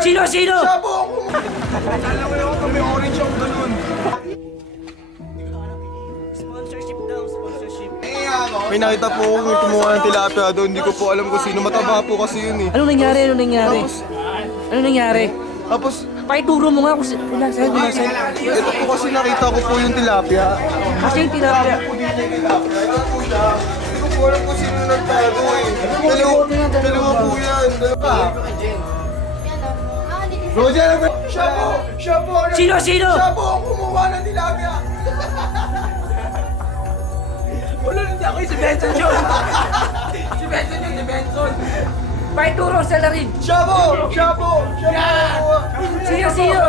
Sino? Siya po ako! Alam mo yung may orange ako ganun. Sponsorship daw, sponsorship. May nakita po ako may kumuha ng tilapia doon. Hindi ko po alam kung sino. Mataba po kasi yun eh. Anong nangyari? Anong nangyari? Tapos, Pakituro mo nga kung nasaan. ito po kasi nakita ko po yung tilapia. Kasi yung tilapia. Ito po po siya. Hindi ko po alam kung sino nagtago eh. Dalawa po yan. Roger, siya po! Siya po! Sino? Siya po ang kumuha ng tilapia! Wala hindi ako si Benson yun. Si Benson. Pakituro sa larin. Siya po! Siya po! Sino?